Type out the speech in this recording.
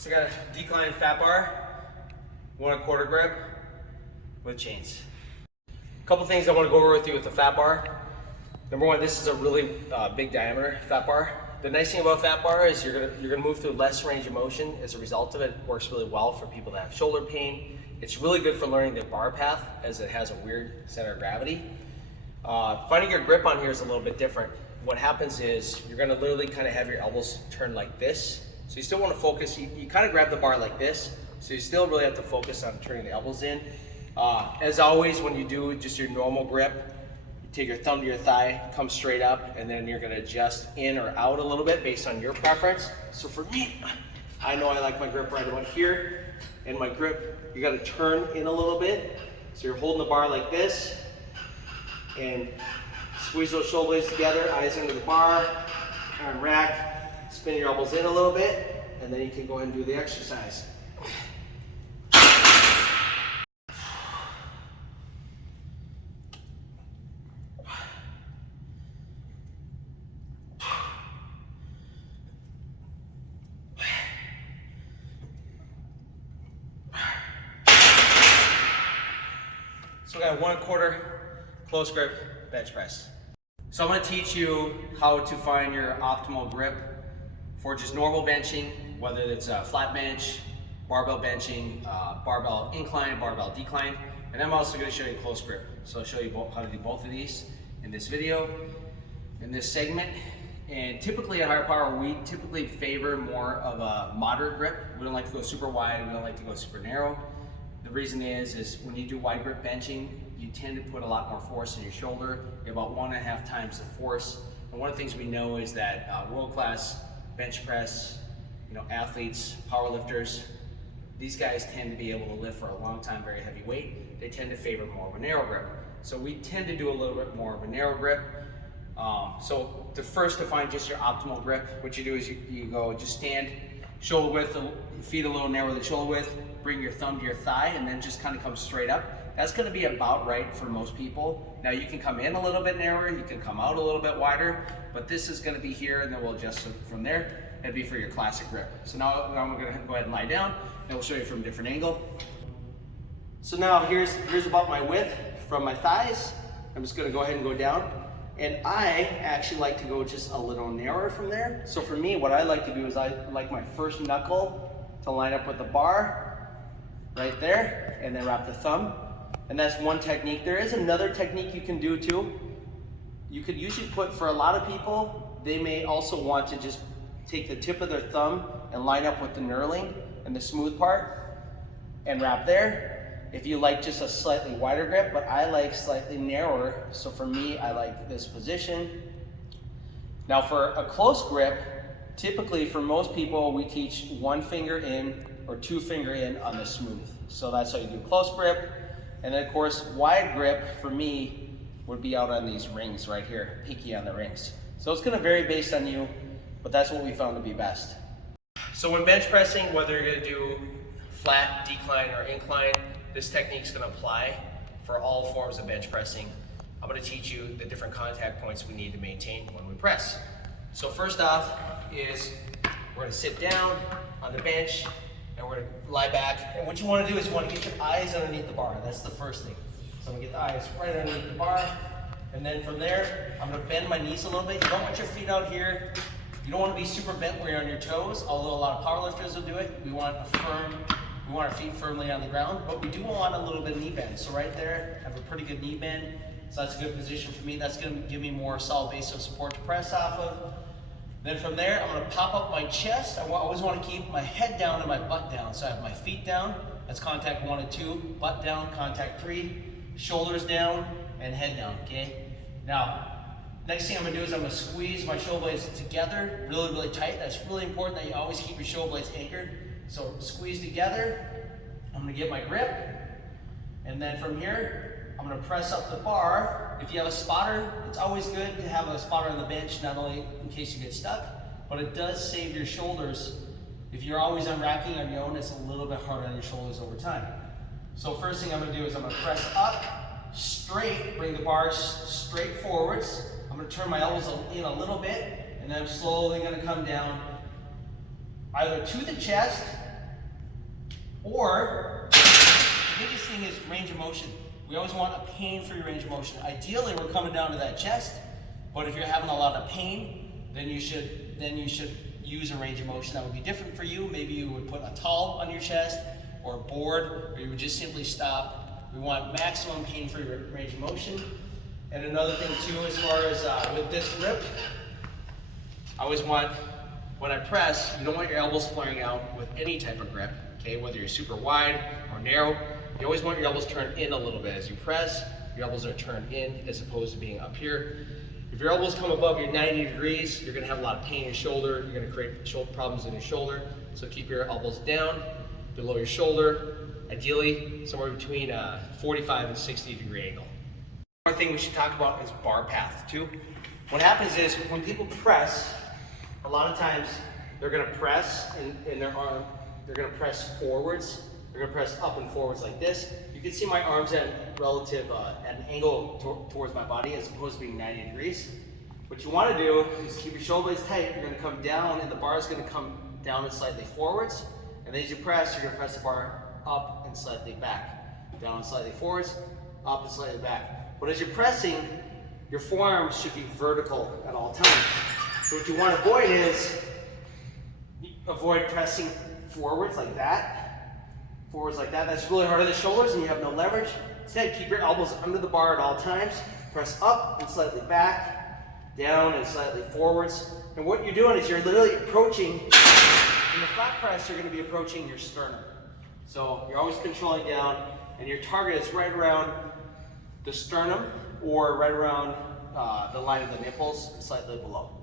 So I got a decline fat bar, 1/4 grip with chains. A couple things I want to go over with you with the fat bar. Number one, this is a really big diameter fat bar. The nice thing about fat bar is you're gonna move through less range of motion as a result of it. It works really well for people that have shoulder pain. It's really good for learning the bar path as it has a weird center of gravity. Finding your grip on here is a little bit different. What happens is you're gonna literally kind of have your elbows turned like this. So you still want to focus, you kind of grab the bar like this, so you still really have to focus on turning the elbows in. As always, when you do just your normal grip, you take your thumb to your thigh, come straight up, and then you're gonna adjust in or out a little bit based on your preference. So for me, I know I like my grip right about here, and my grip, you gotta turn in a little bit. So you're holding the bar like this, and squeeze those shoulder blades together, eyes into the bar, arm rack, spin your elbows in a little bit, and then you can go ahead and do the exercise. So we got a 1/4 close grip bench press. So I'm going to teach you how to find your optimal grip for just normal benching, whether it's a flat bench, barbell benching, barbell incline, barbell decline, and I'm also going to show you close grip. So I'll show you how to do both of these in this video, in this segment. And typically at Higher Power, we typically favor more of a moderate grip. We don't like to go super wide, we don't like to go super narrow. The reason is when you do wide grip benching, you tend to put a lot more force in your shoulder, about 1.5 times the force. And one of the things we know is that world-class bench press, athletes, power lifters, these guys tend to be able to lift for a long time, very heavy weight. They tend to favor more of a narrow grip. So we tend to do a little bit more of a narrow grip. So to find just your optimal grip, what you do is you go just stand shoulder width, feet a little narrower than shoulder width, bring your thumb to your thigh, and then just kind of come straight up. That's going to be about right for most people. Now you can come in a little bit narrower, you can come out a little bit wider, but this is going to be here, and then we'll adjust from there. It'd be for your classic grip. So now I'm going to go ahead and lie down, and we'll show you from a different angle. So now here's about my width from my thighs. I'm just going to go ahead and go down. And I actually like to go just a little narrower from there. So for me, what I like to do is I like my first knuckle to line up with the bar right there, and then wrap the thumb. And that's one technique. There is another technique you can do too. You could usually put, for a lot of people, they may also want to just take the tip of their thumb and line up with the knurling and the smooth part and wrap there. If you like just a slightly wider grip, but I like slightly narrower. So for me, I like this position. Now for a close grip, typically for most people, we teach 1 finger in or 2 finger in on the smooth. So that's how you do close grip. And then of course, wide grip for me would be out on these rings right here, pinky on the rings. So it's gonna vary based on you, but that's what we found to be best. So when bench pressing, whether you're gonna do flat, decline, or incline, this technique is going to apply for all forms of bench pressing. I'm going to teach you the different contact points we need to maintain when we press. So first off is we're going to sit down on the bench and we're going to lie back. And what you want to do is you want to get your eyes underneath the bar. That's the first thing. So I'm going to get the eyes right underneath the bar. And then from there, I'm going to bend my knees a little bit. You don't want your feet out here. You don't want to be super bent where you're on your toes, although a lot of powerlifters will do it. We want our feet firmly on the ground, but we do want a little bit of knee bend. So right there, I have a pretty good knee bend. So that's a good position for me. That's gonna give me more solid base of support to press off of. Then from there, I'm gonna pop up my chest. I always wanna keep my head down and my butt down. So I have my feet down, that's contact 1 and 2, butt down, contact 3, shoulders down, and head down, okay? Now, next thing I'm gonna do is I'm gonna squeeze my shoulder blades together, really, really tight. That's really important that you always keep your shoulder blades anchored. So squeeze together, I'm gonna get my grip, and then from here, I'm gonna press up the bar. If you have a spotter, it's always good to have a spotter on the bench, not only in case you get stuck, but it does save your shoulders. If you're always unracking on your own, it's a little bit harder on your shoulders over time. So first thing I'm gonna do is I'm gonna press up, straight, bring the bars straight forwards. I'm gonna turn my elbows in a little bit, and then I'm slowly gonna come down either to the chest Or, the biggest thing is range of motion. We always want a pain-free range of motion. Ideally, we're coming down to that chest, but if you're having a lot of pain, then you should use a range of motion that would be different for you. Maybe you would put a towel on your chest, or a board, or you would just simply stop. We want maximum pain-free range of motion. And another thing too, as far as with this grip, I always want, when I press, you don't want your elbows flaring out with any type of grip, okay? Whether you're super wide or narrow, you always want your elbows turned in a little bit. As you press, your elbows are turned in as opposed to being up here. If your elbows come above your 90 degrees, you're gonna have a lot of pain in your shoulder. You're gonna create shoulder problems in your shoulder. So keep your elbows down, below your shoulder, ideally somewhere between a 45 and 60 degree angle. One thing we should talk about is bar path too. What happens is when people press, a lot of times they're gonna press in their arm, they're gonna press forwards, they're gonna press up and forwards like this. You can see my arms at an angle towards my body as opposed to being 90 degrees. What you wanna do is keep your shoulder blades tight. You're gonna come down and the bar is gonna come down and slightly forwards. And then as you press, you're gonna press the bar up and slightly back. Down and slightly forwards, up and slightly back. But as you're pressing, your forearms should be vertical at all times. So what you want to avoid is, avoid pressing forwards like that. Forwards like that. That's really hard on the shoulders and you have no leverage. Instead, keep your elbows under the bar at all times. Press up and slightly back, down and slightly forwards. And what you're doing is you're literally approaching, in the flat press, you're going to be approaching your sternum. So you're always controlling down and your target is right around the sternum or right around the line of the nipples, slightly below.